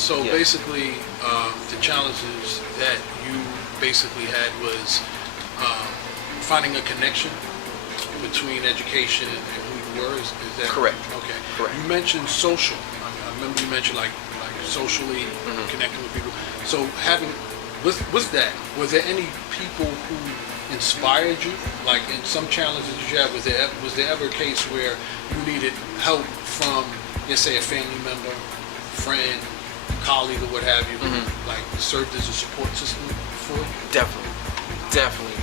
So basically, the challenges that you basically had was finding a connection between education and who you were. Is that correct? Okay. Correct. You mentioned social. I remember you mentioned like socially connecting with people. So with that, were there any people who inspired you? Like in some challenges you had, was there ever a case where you needed help from, let's say, a family member, friend, colleague, or what have you, who like served as a support system for you? Definitely.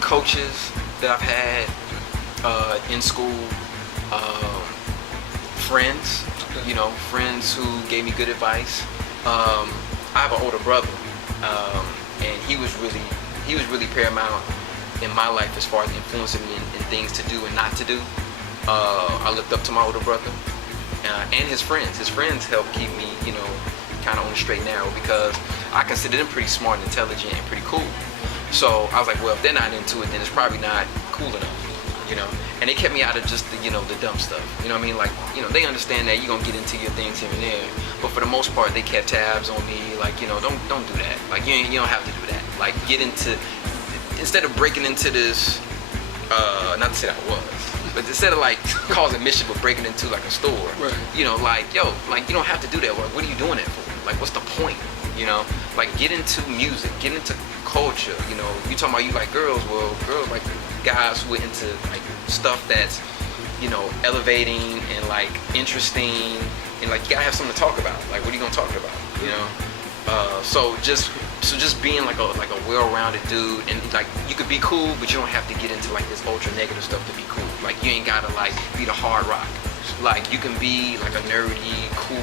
Coaches that I've had in school, friends, friends who gave me good advice. I have an older brother, and he was really paramount in my life as far as influencing me in things to do and not to do. I looked up to my older brother and his friends. His friends helped keep me, kind of on the straight and narrow, because I consider them pretty smart and intelligent and pretty cool. So I was like, well, if they're not into it, then it's probably not cool enough, And they kept me out of just the, the dumb stuff. You know what I mean? Like, they understand that you're gonna get into your things here and there, but for the most part, they kept tabs on me. Like, don't do that. Like, you don't have to do that. Like, instead of breaking into this, not to say that I was, but instead of like causing mischief or breaking into like a store, right. Like, yo, like you don't have to do that. What are you doing it for? Like, what's the point? Like, get into music, get into culture. You talking about you like girls. Well, girls like guys who are into like stuff that's, elevating and like interesting, and like you gotta have something to talk about. Like, what are you gonna talk about? So just being like a well-rounded dude, and like you could be cool, but you don't have to get into like this ultra negative stuff to be cool. Like, you ain't gotta like be the hard rock. Like, you can be like a nerdy, cool,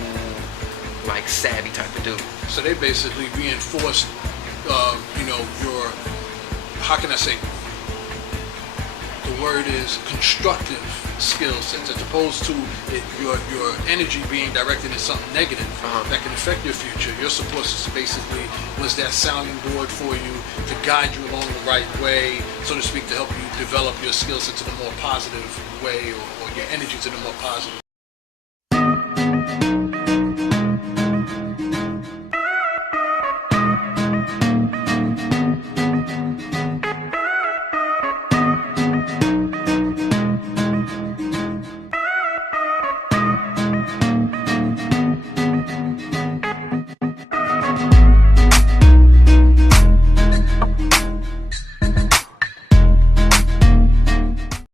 like savvy type of dude. So they basically reinforced, your, how can I say, the word is constructive skill sets, as opposed to your energy being directed in something negative that can affect your future. Your support system basically was that sounding board for you to guide you along the right way, so to speak, to help you develop your skill sets in a more positive way, or your energies in a more positive